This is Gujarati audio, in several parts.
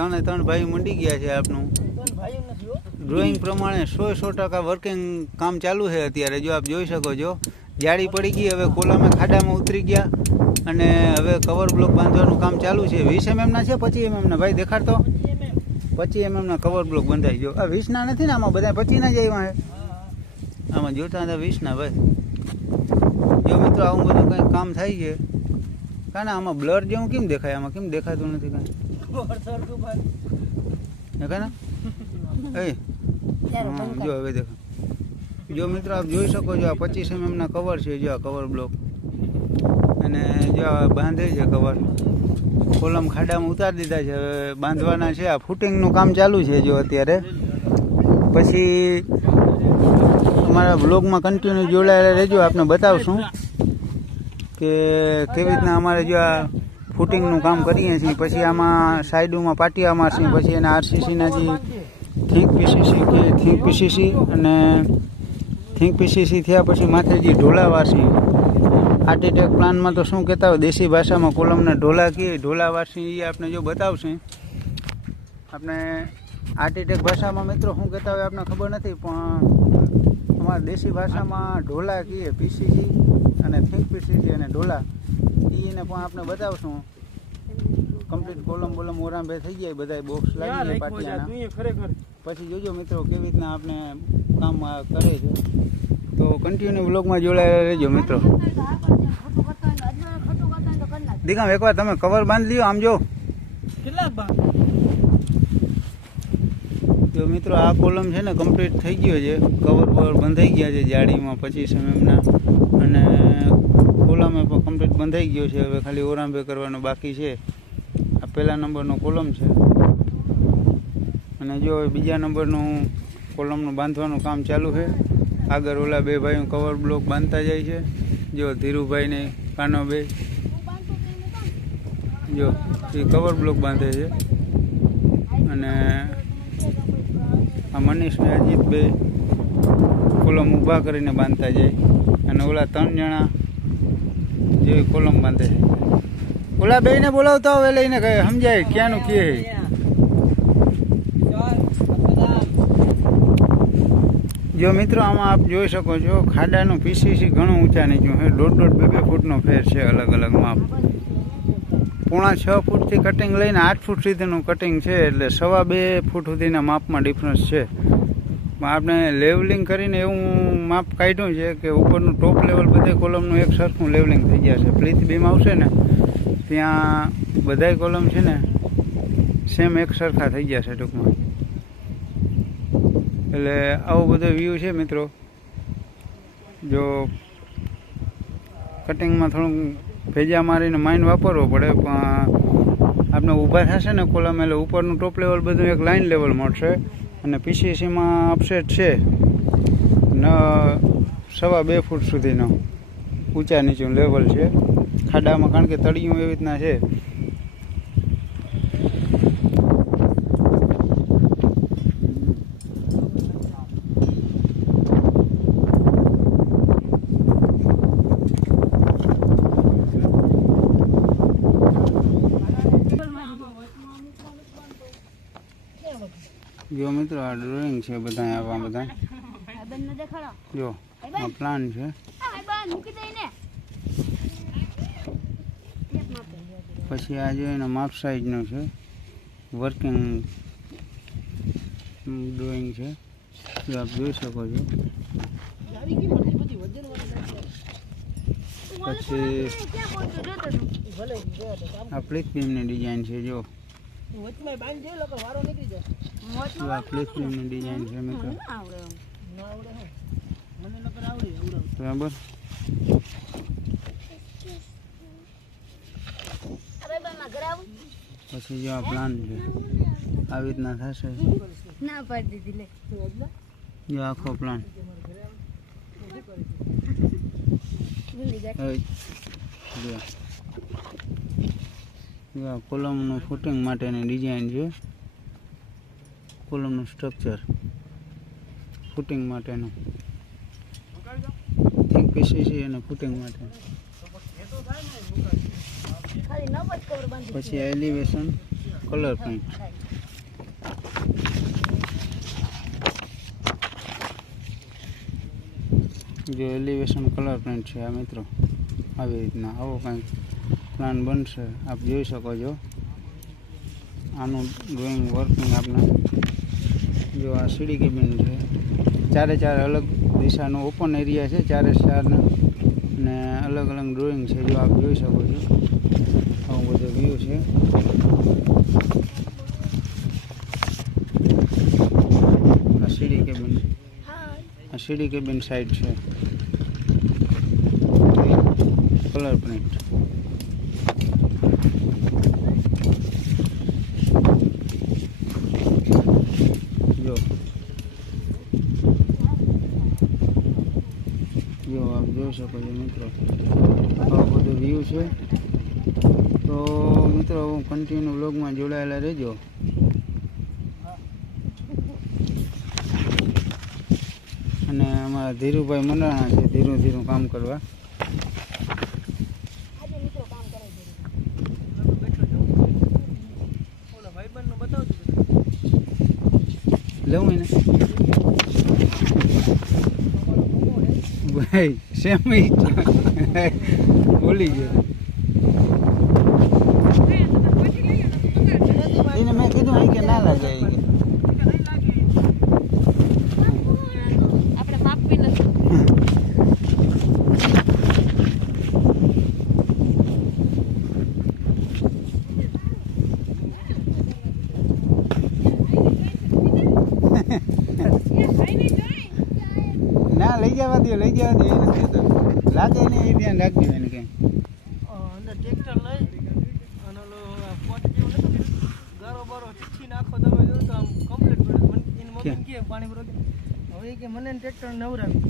ત્રણ ભાઈ મંડી ગયા છે આપનું ડ્રોઈંગ પ્રમાણે 100% વર્કિંગ કામ ચાલુ છે અત્યારે। જો આપ જોઈ શકો છો જાળી પડી ગઈ, હવે કોલામાં ખાડામાં ઉતરી ગયા અને હવે કવર બ્લોક બાંધવાનું કામ ચાલુ છે। 20 mm ના છે 25 mm ના ભાઈ દેખાડતો 25 mm ના કવર બ્લોક બંધાઈ ગયો। આ 20 ના નથી ને, આમાં બધા 25 ના જ આવ્યા છે, આમાં જોતા હતા 20 ના ભાઈ। જો મિત્રો આવું બધું કંઈક કામ થાય છે, કાના આમાં બ્લર જેવું કેમ દેખાય, આમાં કેમ દેખાતું નથી કાંઈ કાના એ જો હવે દેખો। જો મિત્રો આપ જોઈ શકો છો આ 25 mm ના કવર છે, જો આ કવર બ્લોક અને જો આ બાંધે છે કવર, કોલમ ખાડામાં ઉતારી દીધા છે, હવે બાંધવાના છે। આ ફૂટિંગનું કામ ચાલુ છે જો અત્યારે। પછી અમારા બ્લોગમાં કન્ટિન્યુ જોડાયેલા રહેજો, આપને બતાવશું કે કેવી રીતના અમારે જો આ ફૂટિંગનું કામ કરીએ છીએ। પછી આમાં સાઈડોમાં પાટિયા મારશું, પછી એના આરસીસીના જે થીંક પીસીસી અને થીંક પીસીસી થયા પછી માથે જે ઢોલા વારસી, આર્ટિટેક્ટ પ્લાનમાં તો શું કહેતા હોય દેશી ભાષામાં કોલમના ઢોલા કહીએ, ઢોલા વારસી એ આપણે જો બતાવશે। આપણે આર્ટિટેક્ટ ભાષામાં મિત્રો શું કહેતા હોય આપણે ખબર નથી, પણ અમારા દેશી ભાષામાં ઢોલા કહીએ, પીસીસી અને થીંક પીસીસી અને ઢોલા એને પણ આપણે બતાવશું। કમ્પ્લીટ કોલમ બોલમ ઓરામભે થઈ જાય, બધા બોક્સ લાગી જાય પાટિયાના। પછી જોજો મિત્રો કેવી રીતના આપણે કામ કરે છે, તો કન્ટિન્યુ બ્લોગમાં જોડાયેલા રહેજો મિત્રો। દીકમ એકવાર તમે કવર બાંધી લ્યો, આમ જો જો મિત્રો આ કોલમ છે ને કમ્પ્લીટ થઈ ગયો છે, કવર બવર બંધાઈ ગયા છે જાળીમાં 25 mm ના, અને કોલમે પણ કમ્પ્લીટ બંધાઈ ગયો છે, હવે ખાલી ઓરામભે કરવાનો બાકી છે। આ પહેલા નંબરનો કોલમ છે અને જો બીજા નંબરનું કોલમનું બાંધવાનું કામ ચાલુ છે। આગળ ઓલા બે ભાઈઓ કવર બ્લોક બાંધતા જાય છે, જો ધીરુભાઈ ને કાનો બે જો એ કવર બ્લોક બાંધે છે, અને આ મનીષ ને અજીત બે કોલમ ઊભા કરીને બાંધતા જાય, અને ઓલા 3 જણા જેવી કોલમ બાંધે છે। ઓલા બે ને બોલાવતા હોય લઈને કહે સમજાય ક્યાંનું કે જો મિત્રો આમાં આપ જોઈ શકો છો ખાડાનું પીસીસી ઘણું ઊંચા નીચું છે, 1.5 2 ફૂટનો ફેર છે, અલગ અલગ માપ। 5.5 ફૂટથી કટિંગ લઈને 8 ફૂટ સુધીનું કટિંગ છે, એટલે 2.25 ફૂટ સુધીના માપમાં ડિફરન્સ છે। આપણે લેવલિંગ કરીને એવું માપ કાઢ્યું છે કે ઉપરનું ટોપ લેવલ બધે કોલમનું એક સરખું લેવલિંગ થઈ ગયા છે। પ્લીથ બીમ આવશે ને ત્યાં બધાય કોલમ છે ને સેમ એક સરખા થઈ ગયા છે ટૂંકમાં। એટલે આવો બધો વ્યૂ છે મિત્રો। જો કટિંગમાં થોડુંક ભેજા મારીને માઇન્ડ વાપરવો પડે, પણ આપણે ઊભા થશે ને કોલમ એટલે ઉપરનું ટોપ લેવલ બધું એક લાઇન લેવલ મળશે, અને પીસીસીમાં અપસેટ છે 2.25 ફૂટ સુધીનો ઊંચા નીચું લેવલ છે ખાડામાં, કારણ કે તળિયું એવી રીતના છે। જો મિત્રો આ ડ્રોઈંગ છે બધા, આવા બધા જો આ પ્લાન છે। પછી આ જો એનો માપ સાઈઝનો છે, વર્કિંગ ડ્રોઈંગ છે, જો આપ જોઈ શકો છો। પછી આ પ્લીથ બીમની ડિઝાઇન છે, જો આ પ્લીથ બીમની ડિઝાઇન છે મિત્રો, બરાબર। પછી જો આ પ્લાન છે આવી રીતના થશે, જો આખો પ્લાન કોલમનું ફૂટિંગ માટેની ડિઝાઇન છે, કોલમનું સ્ટ્રક્ચર ફૂટિંગ માટેનું, થીંક પીસીસી અને ફૂટિંગ માટે। પછી એલિવેશન કલર પેઇન્ટ જો એલિવેશન કલર પ્રિન્ટ છે આ મિત્રો, આવી રીતના આવો કંઈક પ્લાન બનશે. આપ જોઈ શકો છો આનું ડ્રોઈંગ વર્કિંગ આપને. જો આ સીડી કેબિન છે, ચારે ચાર અલગ દિશાનો ઓપન એરિયા છે, ચારે ચારના, અને અલગ અલગ ડ્રોઈંગ છે. જો આપ જોઈ શકો છો આવું બધો વ્યૂ છે. આ સીડી કેબિન, આ સીડી કેબિન સાઈડ છે, કલર પ્રિન્ટ. જો આપ જોઈ શકો છો મિત્રો આવું બધું વ્યૂ છે. તો મિત્રો હું કન્ટિન્યુ વ્લોગમાં જોડાયેલા રહેજો. અને અમારા ધીરુભાઈ મંડાણા છે ધીરું ધીરું કામ કરવા. લઉં એને ભાઈ સેમ બોલી ગયો એને મેં કીધું અહીં કે ના લાગે આપણે માપી નથી. ના લઈ જવા દો એ નથી તો લાગે ને એ ધ્યાન રાખજો એને કેમ અંદર ટ્રેક્ટર લઈ અને ઓલો પોટ જેવું નથી ગારો બારો ચીઠી નાખો તમે જો તો આમ કમ્પ્લીટ પડે. મને એની મમ્મી કે પાણી ભરો હવે કે મને ટ્રેક્ટર નવરાવી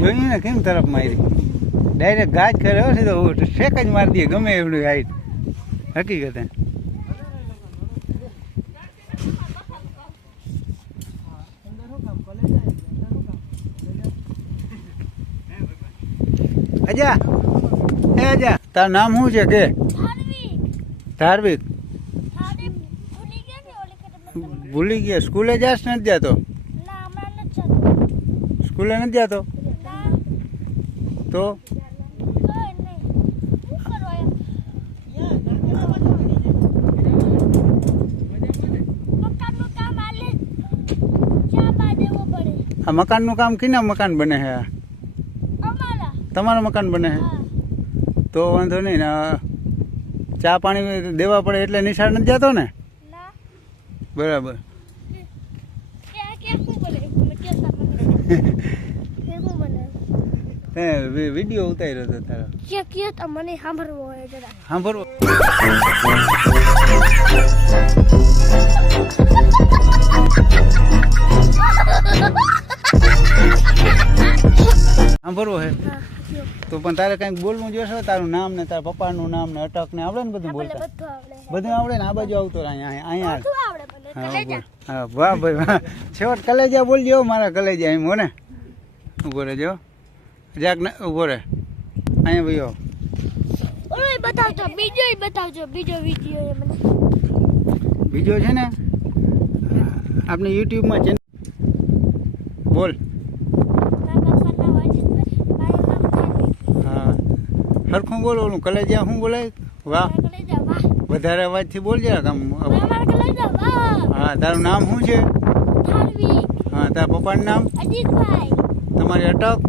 જોઈને ને કેમ તરફ મારી ડાયરેક્ટ ગાજ કરે છે તો શેક જ મારી દે ગમે એવડું હાઈટ હકીકતે. અજા એ અજા તારું નામ શું છે કે ધાર્મિક? ભૂલી ગયા? સ્કૂલે જાસ નથી જતો? સ્કૂલે નથી જતો તો આ મકાનનું કામ કીના મકાન બને છે? તમારું મકાન બને છે તો વાંધો નહીં ને ચા પાણી દેવા પડે એટલે નિશાળ નથી જતો ને? બરાબર. વિડીયો ઉતાર્યો હતો તારો મને સાંભળવો હોય જરા સાંભળવો. સાંભળવો હે તો પણ તારે કંઈક બોલવું જોશે. તારું નામ ને તારા પપ્પાનું નામ ને અટક ને આવડે ને બધું બોલતા? બધું આવડે ને? આ બાજુ આવતો અહીંયા. હા વાહ ભાઈ વાહ. છેવટ કલેજા બોલજો મારા કલેજા એમ હો ને. ઉભો રહેજો જાક ને ઉભો રહે અહીંયા ભાઈઓ. બીજો છે ને આપણે યુટ્યુબમાં ચેનલ બોલ. હા સરખું બોલો. ઓલું કલેજા શું બોલાય? વાહ વધારે અવાજથી બોલ જરાક આમ. હા તારું નામ શું છે? હા તારા પપ્પાનું નામ? તમારી અટક?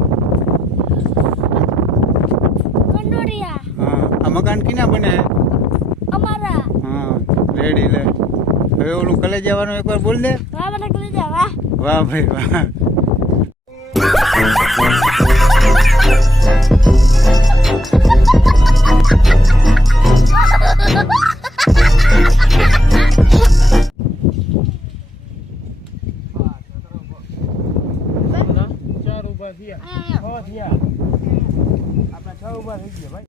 હા આ મકાન કીના બને? હા રેડી લે. હવે ઓલું કલેજા વાળું એકવાર બોલ દે. વાહ ભાઈ વાહ. આપણા 6 ઉભા થઈ ગયા ભાઈ.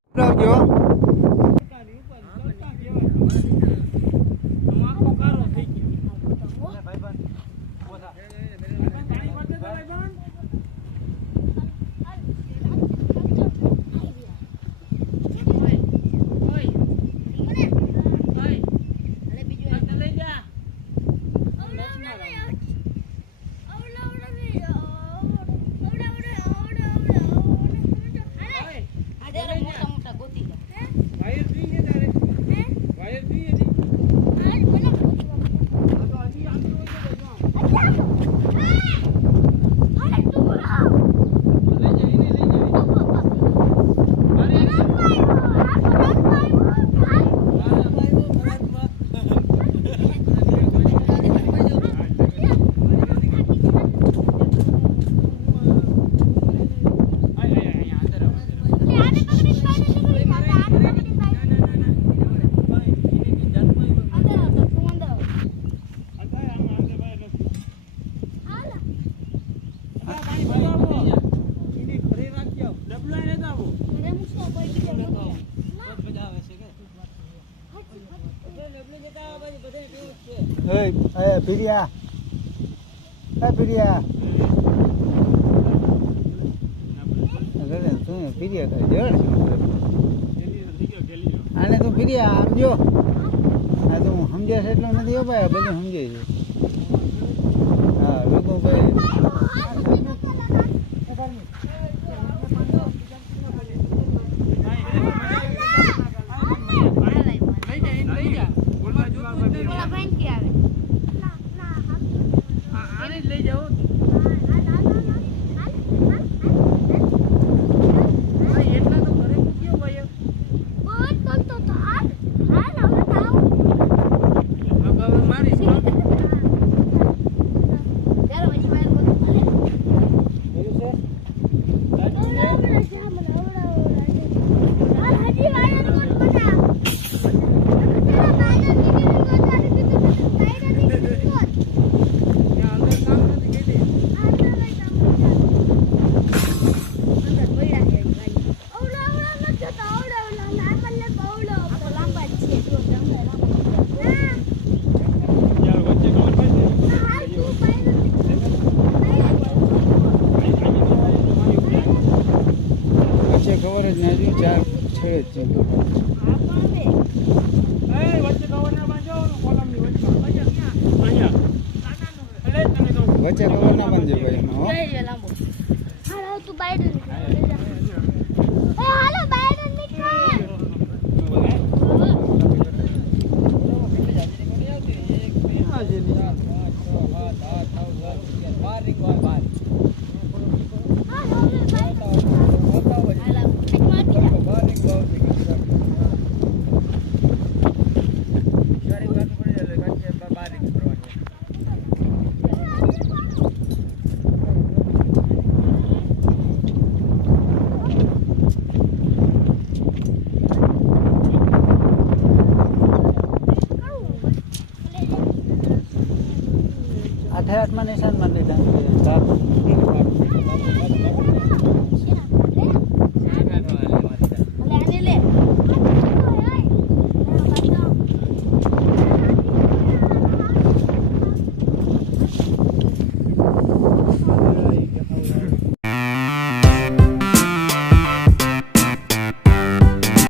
પીડિયા પીડિયા તું પીડિયા કરે જડ આને તું પીડિયા આમ જો આ તું સમજ્યા છે એટલું નથી હો ભાઈ બધું સમજે છે હા લોકો ભાઈ ખબર જ નથી ચાર છેડે જ છે વચ્ચે ખબર ના બાંધજો ભાઈ એમાં હો તું બાઈડ